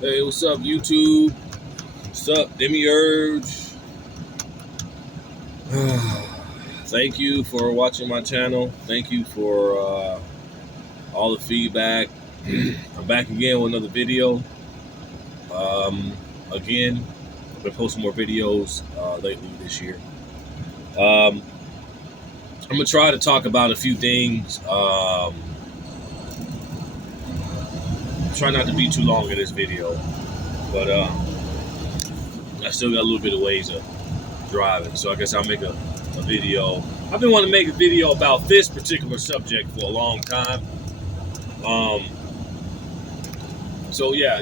Hey, what's up, YouTube? What's up, Demiurge? Thank you for watching my channel. Thank you for all the feedback. I'm back again with another video. Again, I've been posting more videos lately this year. I'm gonna try to talk about a few things. Try not to be too long in this video, but I still got a little bit of ways of driving, so I guess I'll make a video. I've been wanting to make a video about this particular subject for a long time. So yeah,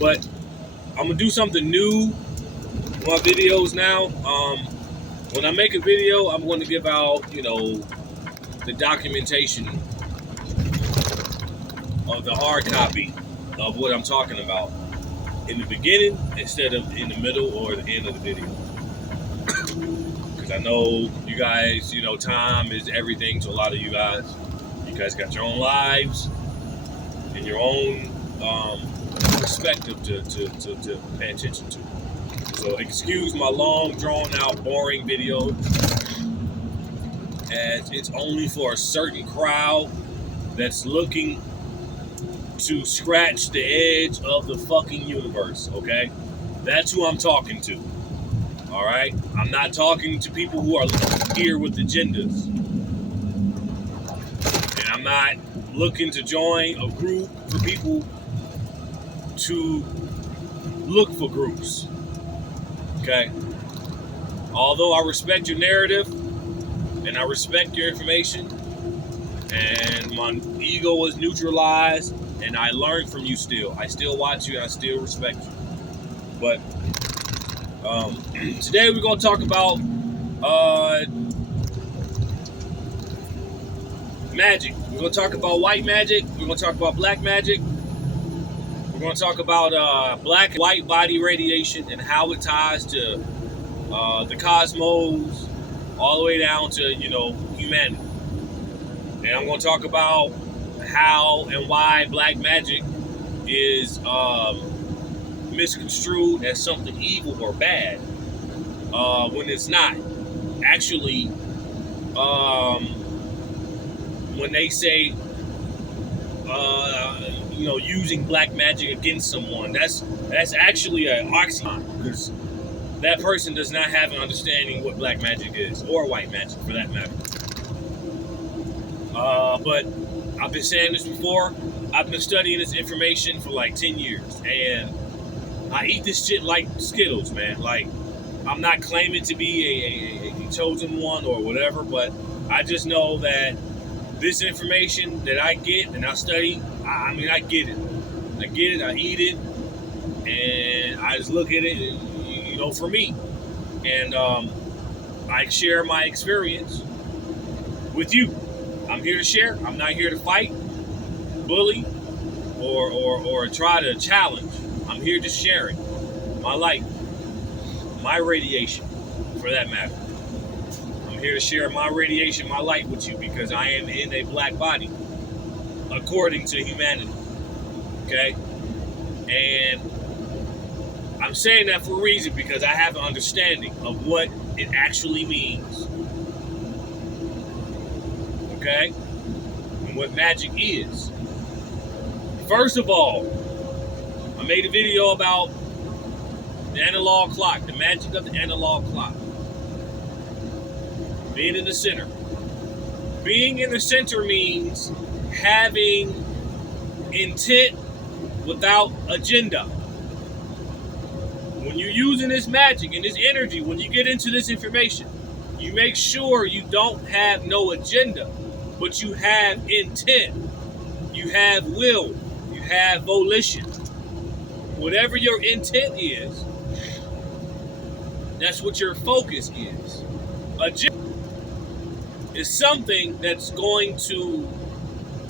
but I'm gonna do something new with my videos now. When I make a video, I'm going to give out, the documentation of the hard copy of what I'm talking about in the beginning instead of in the middle or the end of the video. Because I know you guys, time is everything to a lot of you guys. You guys got your own lives and your own perspective to pay attention to. So excuse my long, drawn-out, boring video, as it's only for a certain crowd that's looking to scratch the edge of the fucking universe, okay? That's who I'm talking to, all right? I'm not talking to people who are here with agendas. And I'm not looking to join a group for people to look for groups, okay? Although I respect your narrative and I respect your information and my ego is neutralized and I learn from you still. I still watch you and I still respect you. But today we're going to talk about magic. We're going to talk about white magic. We're going to talk about black magic. We're going to talk about black and white body radiation and how it ties to the cosmos all the way down to, humanity. And I'm going to talk about how and why black magic is misconstrued as something evil or bad when it's not. Actually, when they say, using black magic against someone, that's actually an oxymoron, because that person does not have an understanding what black magic is, or white magic for that matter. But I've been saying this before. I've been studying this information for like 10 years, and I eat this shit like Skittles, man. Like, I'm not claiming to be a chosen one or whatever, but I just know that this information that I get and I study, I get it. I get it, I eat it, and I just look at it, for me. And I share my experience with you. I'm here to share. I'm not here to fight, bully, or try to challenge. I'm here just sharing my light, my radiation, for that matter. I'm here to share my radiation, my light with you, because I am in a black body, according to humanity. Okay? And I'm saying that for a reason, because I have an understanding of what it actually means. Okay? And what magic is. First of all, I made a video about the analog clock, the magic of the analog clock. Being in the center. Being in the center means having intent without agenda. When you're using this magic and this energy, when you get into this information, you make sure you don't have no agenda, but you have intent, you have will, you have volition. Whatever your intent is, that's what your focus is. Agenda is something that's going to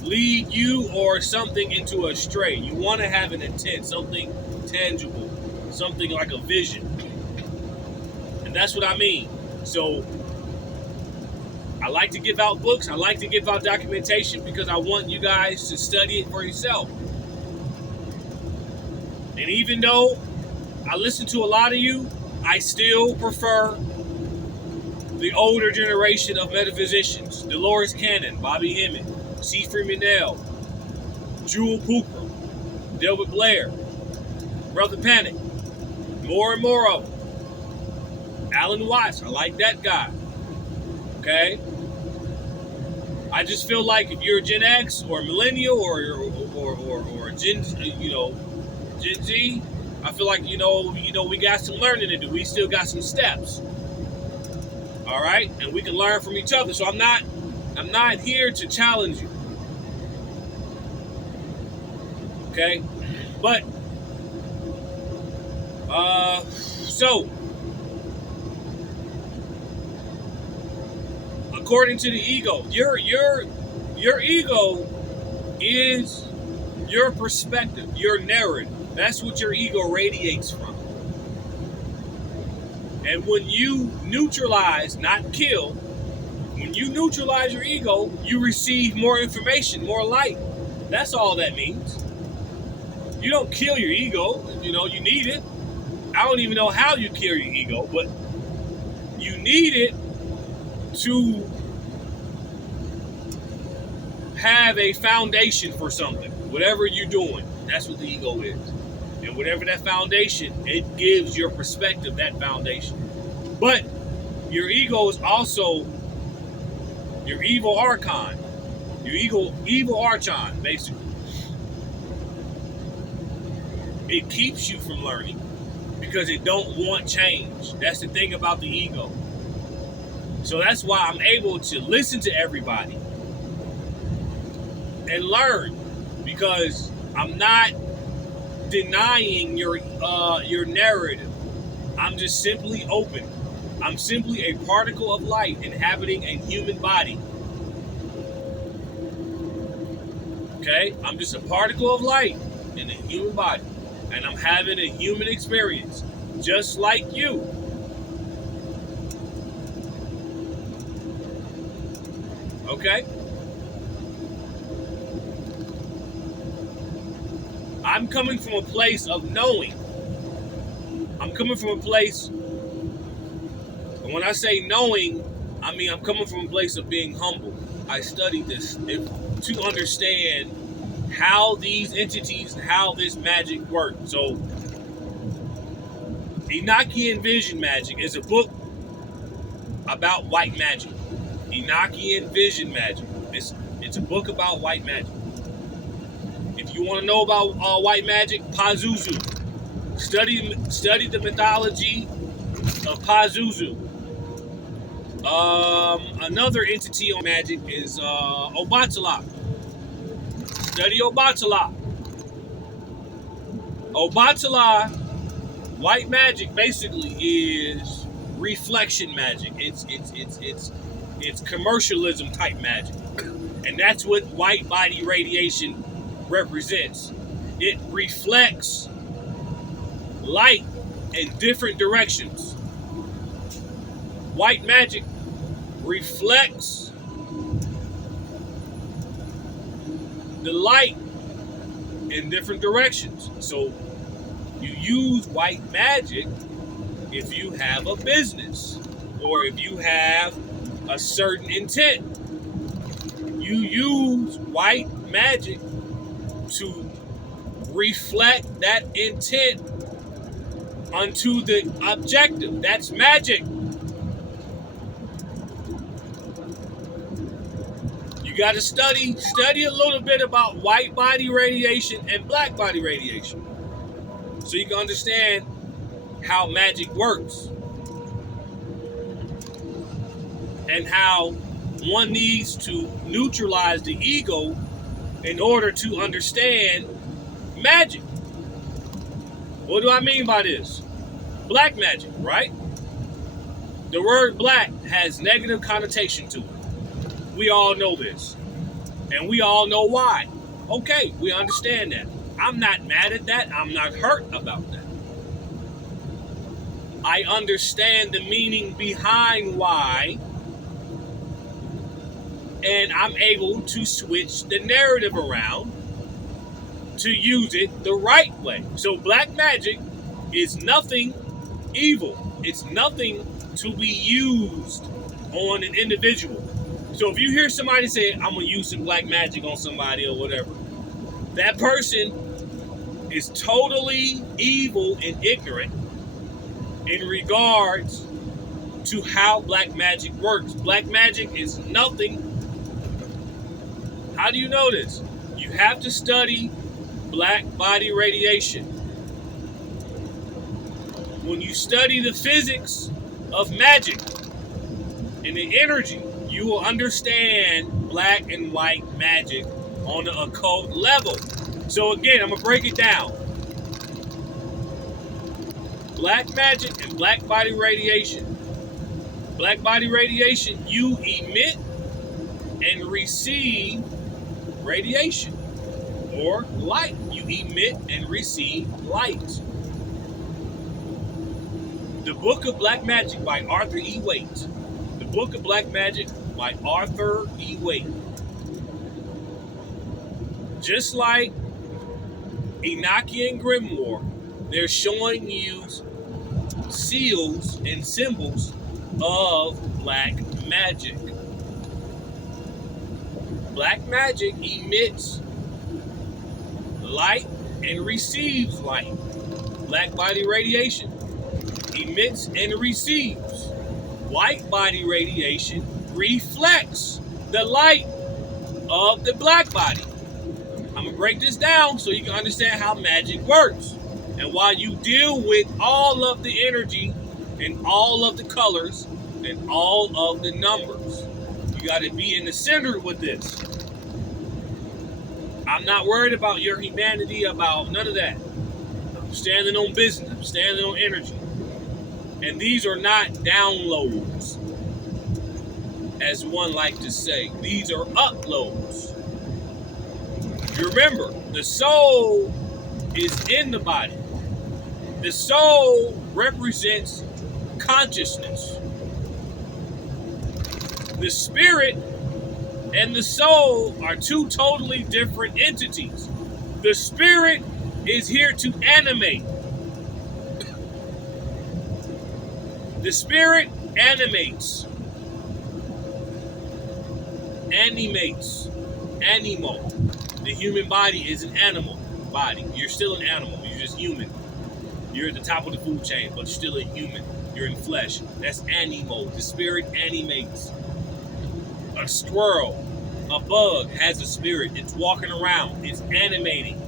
lead you or something into a stray. You want to have an intent, something tangible, something like a vision. And that's what I mean. So I like to give out books. I like to give out documentation because I want you guys to study it for yourself. And even though I listen to a lot of you, I still prefer the older generation of metaphysicians. Dolores Cannon, Bobby Hemmett, C. Freeman Nell, Jewel Cooper, Delbert Blair, Brother Panic, more and more of them. Alan Watts, I like that guy. Okay? I just feel like if you're a Gen X or a millennial or a Gen Z, I feel like we got some learning to do. We still got some steps. All right? And we can learn from each other. So I'm not here to challenge you. Okay? But so according to the ego, your ego is your perspective, your narrative. That's what your ego radiates from. And when you neutralize, not kill, when you neutralize your ego, you receive more information, more light. That's all that means. You don't kill your ego, you need it. I don't even know how you kill your ego, but you need it to have a foundation for something. Whatever you're doing, that's what the ego is. And whatever that foundation, it gives your perspective that foundation. But your ego is also your evil archon, your evil archon, basically. It keeps you from learning because it don't want change. That's the thing about the ego. So that's why I'm able to listen to everybody and learn, because I'm not denying your narrative. I'm just simply open. I'm simply a particle of light inhabiting a human body. Okay? I'm just a particle of light in a human body. And I'm having a human experience, just like you. Okay? I'm coming from a place of knowing. I'm coming from a place, and when I say knowing, I mean I'm coming from a place of being humble. I studied this to understand how these entities, how this magic works. So, Enochian Vision Magic is a book about white magic. Enochian Vision Magic. It's a book about white magic. If you want to know about white magic, Pazuzu. Study the mythology of Pazuzu. Another entity on magic is Obatala. Study Obatala. Obatala, white magic basically is reflection magic. It's commercialism type magic. And that's what white body radiation represents. It reflects light in different directions. White magic reflects the light in different directions. So you use white magic if you have a business or if you have a certain intent. You use white magic to reflect that intent onto the objective. That's magic. You got to study a little bit about white body radiation and black body radiation so you can understand how magic works and how one needs to neutralize the ego in order to understand magic. What do I mean by this? Black magic, right? The word black has negative connotation to it. We all know this. And we all know why. Okay, we understand that. I'm not mad at that. I'm not hurt about that. I understand the meaning behind why. And I'm able to switch the narrative around to use it the right way. So black magic is nothing evil. It's nothing to be used on an individual. So if you hear somebody say, I'm going to use some black magic on somebody or whatever, that person is totally evil and ignorant in regards to how black magic works. Black magic is nothing. How do you know this? You have to study black body radiation. When you study the physics of magic and the energy, you will understand black and white magic on the occult level. So again, I'm going to break it down. Black magic and black body radiation. Black body radiation, you emit and receive radiation or light. You emit and receive light. The Book of Black Magic by Arthur E. Waite. The Book of Black Magic by Arthur E. Waite. Just like Enochian Grimoire, they're showing you seals and symbols of black magic. Black magic emits light and receives light. Black body radiation emits and receives. White body radiation reflects the light of the black body. I'm going to break this down so you can understand how magic works. And while you deal with all of the energy and all of the colors and all of the numbers, you got to be in the center with this. I'm not worried about your humanity, about none of that. I'm standing on business. I'm standing on energy. And these are not downloads, as one like to say. These are uploads. You remember, the soul is in the body. The soul represents consciousness. The spirit and the soul are two totally different entities. The spirit is here to animate. The spirit animates. Animal. The human body is an animal body. You're still an animal. You're just human. You're at the top of the food chain, but you're still a human. You're in flesh. That's animal. The spirit animates. A squirrel, a bug has a spirit. It's walking around. It's animating.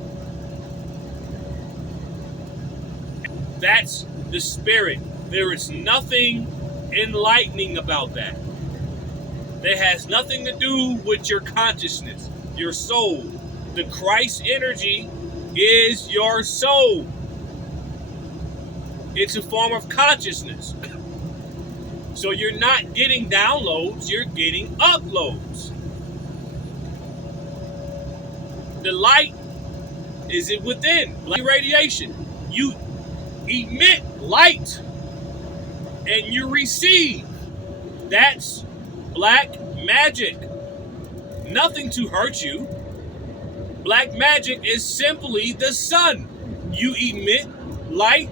That's the spirit. There is nothing enlightening about that. That has nothing to do with your consciousness, your soul. The Christ energy is your soul. It's a form of consciousness. So you're not getting downloads, you're getting uploads. The light is it within. Light radiation. You emit light and you receive. That's black magic. Nothing to hurt you. Black magic is simply the sun. You emit light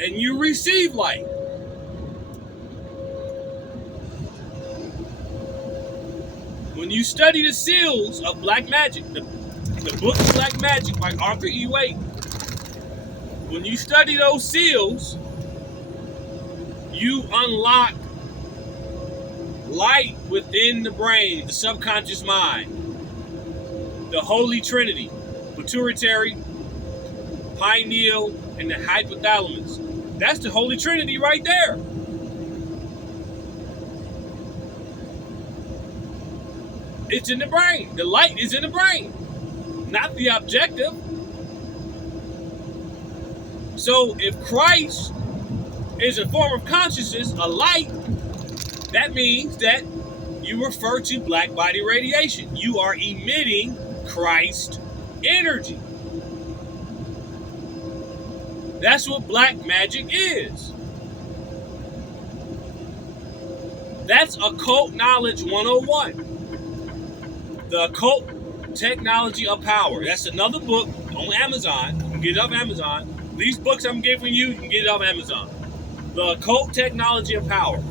and you receive light. When you study the seals of black magic, the book of Black Magic by Arthur E. Waite, when you study those seals, you unlock light within the brain, the subconscious mind, the Holy Trinity, pituitary, pineal, and the hypothalamus. That's the Holy Trinity right there. It's in the brain. The light is in the brain, not the objective. So if Christ is a form of consciousness, a light, that means that you refer to black body radiation. You are emitting Christ energy. That's what black magic is. That's occult knowledge 101. The occult Technology of Power. That's another book on Amazon. You can get it off Amazon. These books I'm giving you, you can get it off Amazon. The Occult Technology of Power.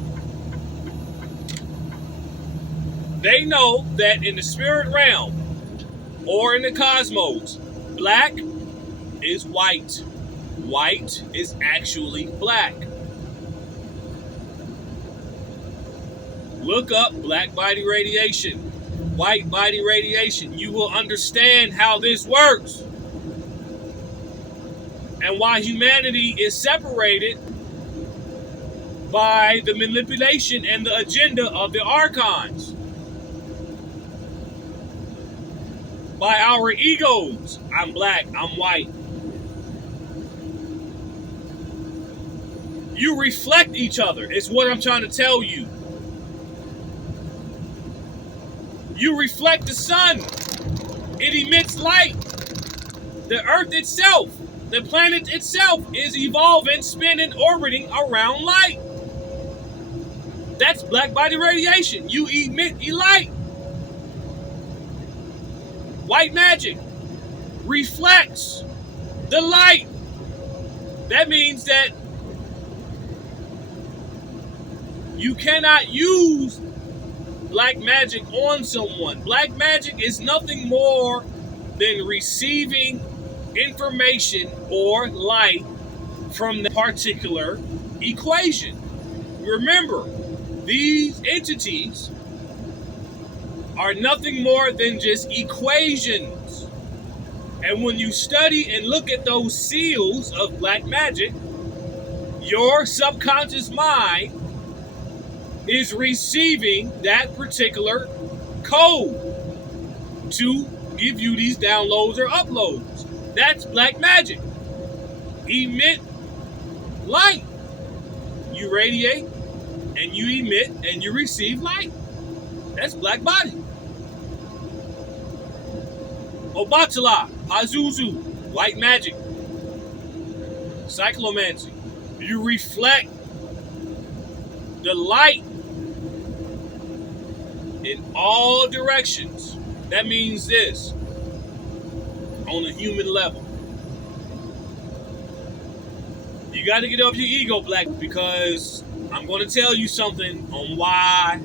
They know that in the spirit realm or in the cosmos, black is white. White is actually black. Look up black body radiation, white body radiation. You will understand how this works and why humanity is separated by the manipulation and the agenda of the archons, by our egos. I'm black, I'm white. You reflect each other, is what I'm trying to tell you. You reflect the sun. It emits light. The earth itself, the planet itself is evolving, spinning, orbiting around light. That's black body radiation. You emit light. White magic reflects the light. That means that you cannot use black magic on someone. Black magic is nothing more than receiving information or light from the particular equation. Remember, these entities are nothing more than just equations. And when you study and look at those seals of black magic, your subconscious mind is receiving that particular code to give you these downloads or uploads. That's black magic. Emit light. You radiate and you emit and you receive light. That's black body. Obatala, Pazuzu, white magic. Cyclomancy. You reflect the light in all directions. That means this, on a human level. You got to get off your ego, black, because I'm going to tell you something on why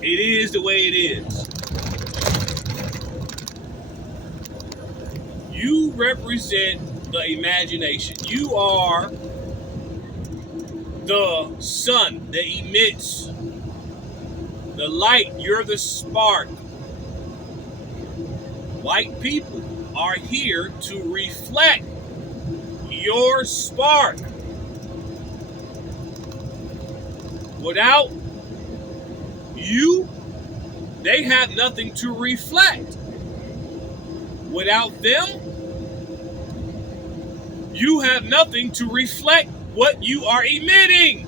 it is the way it is. You represent the imagination. You are the sun that emits the light. You're the spark. White people are here to reflect your spark. Without you, they have nothing to reflect. Without them, you have nothing to reflect what you are emitting.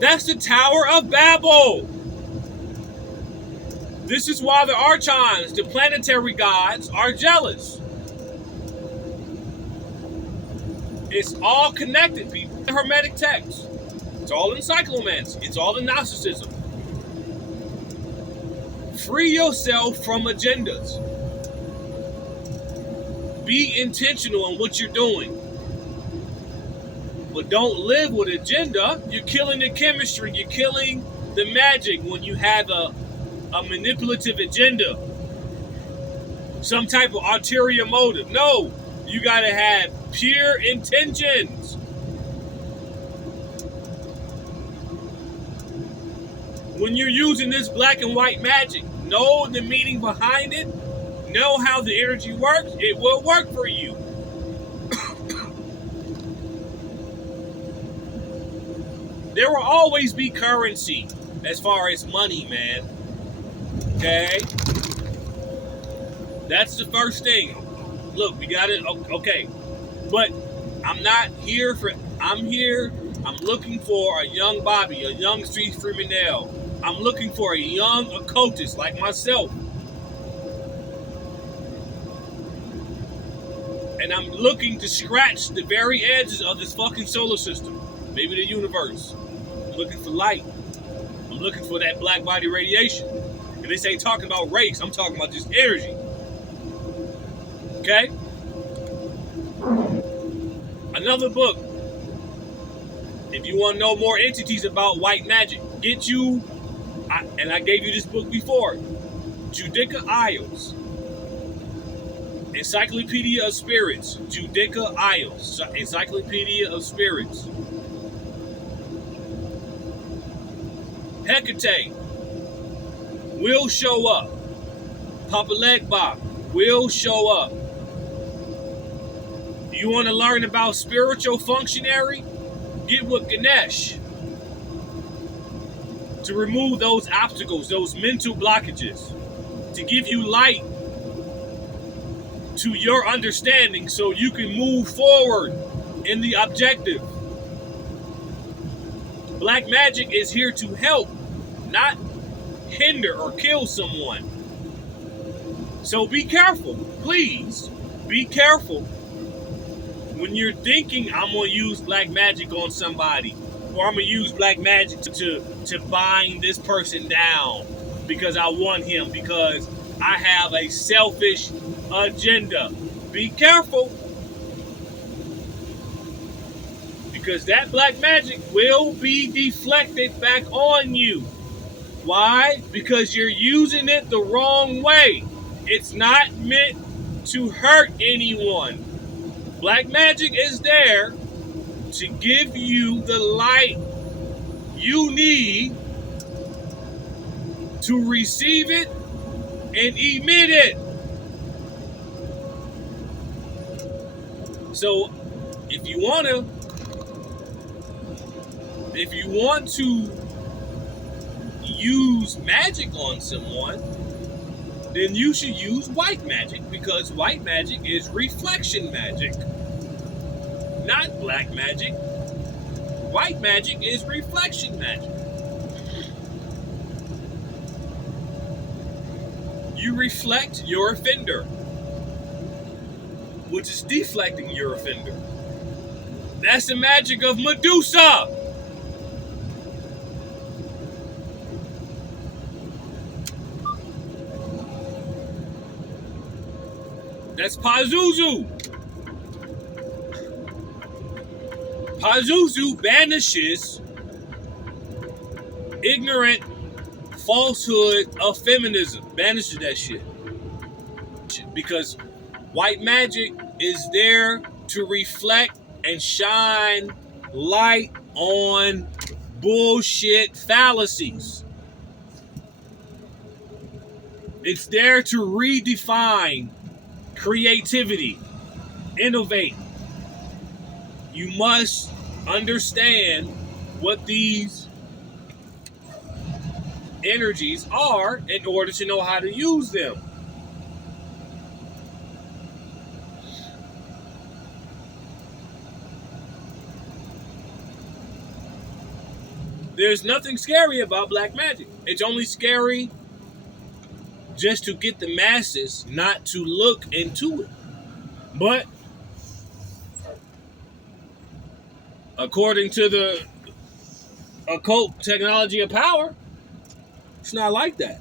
That's the Tower of Babel. This is why the archons, the planetary gods, are jealous. It's all connected, people. The Hermetic text. It's all in Cyclomancy. It's all in Gnosticism. Free yourself from agendas. Be intentional in what you're doing. But don't live with agenda. You're killing the chemistry. You're killing the magic when you have a manipulative agenda. Some type of ulterior motive. No, you got to have pure intentions. When you're using this black and white magic, know the meaning behind it. Know how the energy works. It will work for you. There will always be currency as far as money, man. Okay? That's the first thing. Look, we got it. Okay. But I'm not here for, I'm looking for a young Bobby, a young street criminal. I'm looking for a young occultist like myself. And I'm looking to scratch the very edges of this fucking solar system. Maybe the universe. I'm looking for light. I'm looking for that black body radiation. And this ain't talking about race. I'm talking about just energy. Okay? Another book. If you want to know more entities about white magic, get you, and I gave you this book before, Judica Isles. Encyclopedia of Spirits. Judica Isles. Encyclopedia of Spirits. Hecate will show up. Papa Legba will show up. You want to learn about spiritual functionary? Get with Ganesh to remove those obstacles, those mental blockages, to give you light to your understanding so you can move forward in the objective. Black magic is here to help, not hinder or kill someone. So be careful, please, be careful when you're thinking I'm going to use black magic on somebody, or I'm going to use black magic to bind this person down because I want him, because I have a selfish agenda. Be careful, because that black magic will be deflected back on you. Why? Because you're using it the wrong way. It's not meant to hurt anyone. Black magic is there to give you the light you need to receive it and emit it. So if you want to use magic on someone, then you should use white magic, because white magic is reflection magic, not black magic. White magic is reflection magic. You reflect your offender, which is deflecting your offender. That's the magic of Medusa. That's Pazuzu. Pazuzu banishes ignorant falsehood of feminism. Banishes that shit. Because white magic is there to reflect and shine light on bullshit fallacies. It's there to redefine creativity, innovate. You must understand what these energies are in order to know how to use them. There's nothing scary about black magic. It's only scary just to get the masses not to look into it. But according to the occult technology of power, it's not like that.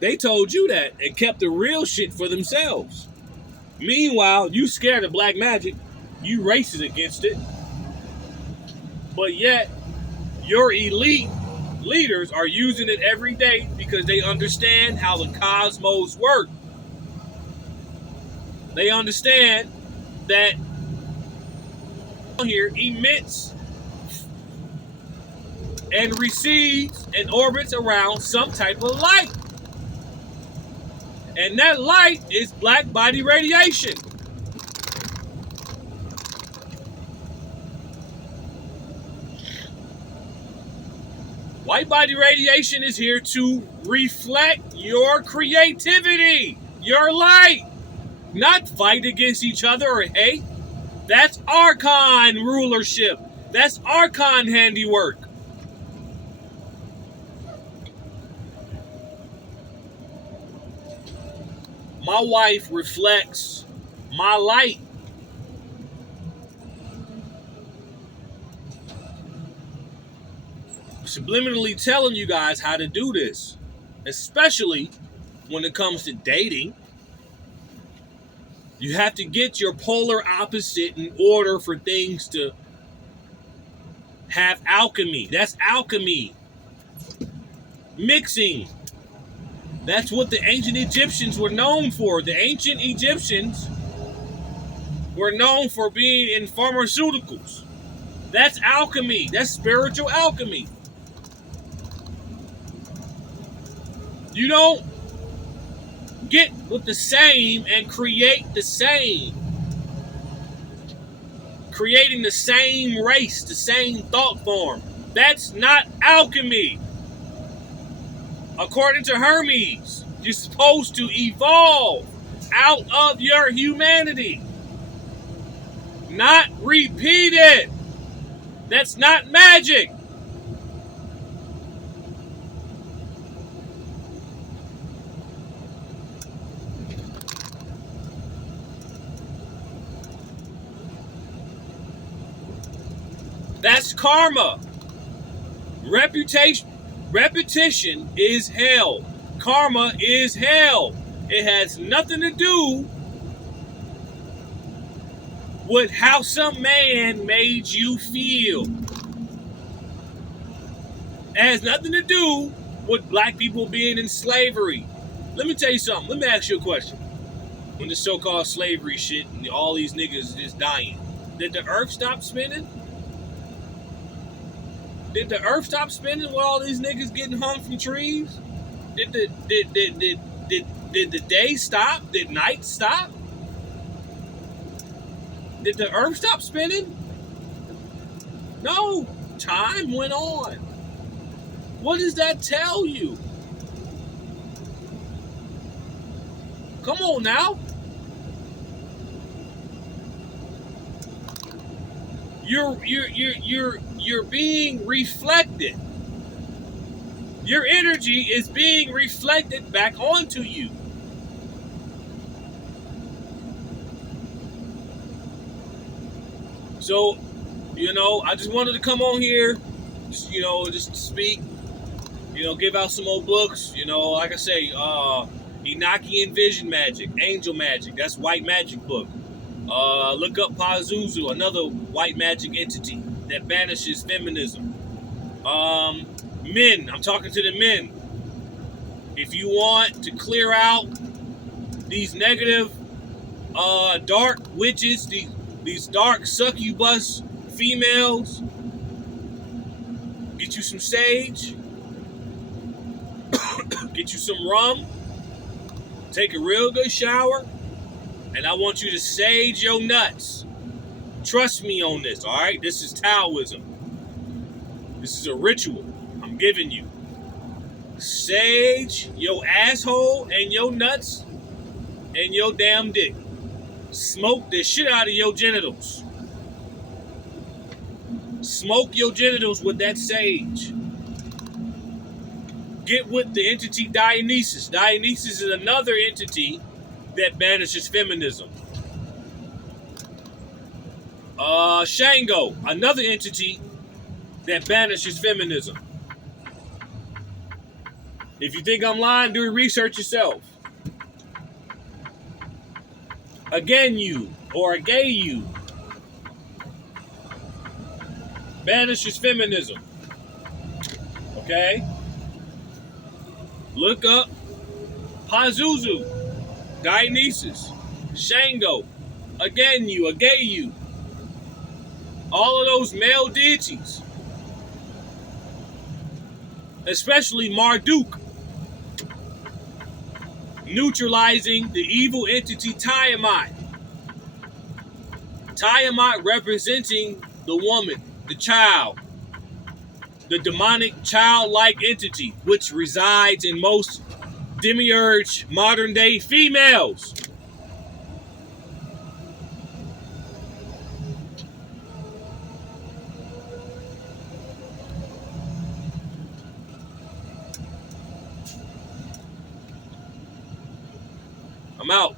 They told you that and kept the real shit for themselves. Meanwhile, you scared of black magic, you racist against it, but yet your elite leaders are using it every day because they understand how the cosmos work. They understand that here emits and receives and orbits around some type of light. And that light is black body radiation. White body radiation is here to reflect your creativity, your light, not fight against each other or hate. That's Archon rulership. That's Archon handiwork. My wife reflects my light. subliminally telling you guys how to do this, especially when it comes to dating. You have to get your polar opposite in order for things to have alchemy. That's alchemy. Mixing. That's what the ancient Egyptians were known for. The ancient Egyptians were known for being in pharmaceuticals. That's alchemy. That's spiritual alchemy. You don't get with the same and create the same. Creating the same race, the same thought form. That's not alchemy. According to Hermes, you're supposed to evolve out of your humanity. Not repeat it. That's not magic. That's karma. Repetition is hell. Karma is hell. It has nothing to do with how some man made you feel. It has nothing to do with black people being in slavery. Let me tell you something. Let me ask you a question. When the so-called slavery shit and all these niggas is dying, did the earth stop spinning? Did the earth stop spinning with all these niggas getting hung from trees? Did the day stop? Did night stop? Did the earth stop spinning? No. Time went on. What does that tell you? Come on now. You're being reflected. Your energy is being reflected back onto you. So, I just wanted to come on here, just speak, give out some old books, like I say, Enochian Vision Magic, Angel Magic, that's white magic book. Look up Pazuzu, another white magic entity that banishes feminism. Men, I'm talking to the men. If you want to clear out these negative, dark witches, these dark succubus females, get you some sage, get you some rum, take a real good shower, and I want you to sage your nuts. Trust me on this, all right? This is Taoism. This is a ritual I'm giving you. Sage your asshole and your nuts and your damn dick. Smoke the shit out of your genitals. Smoke your genitals with that sage. Get with the entity Dionysus. Dionysus is another entity that banishes feminism. Shango, another entity that banishes feminism. If you think I'm lying, do research yourself. Again, you or a gay you banishes feminism. Okay? Look up Pazuzu, Dionysus, Shango, again you, a gay you. All of those male deities. Especially Marduk. Neutralizing the evil entity Tiamat. Tiamat representing the woman, the child, the demonic childlike entity which resides in most demiurge modern day females. I'm out.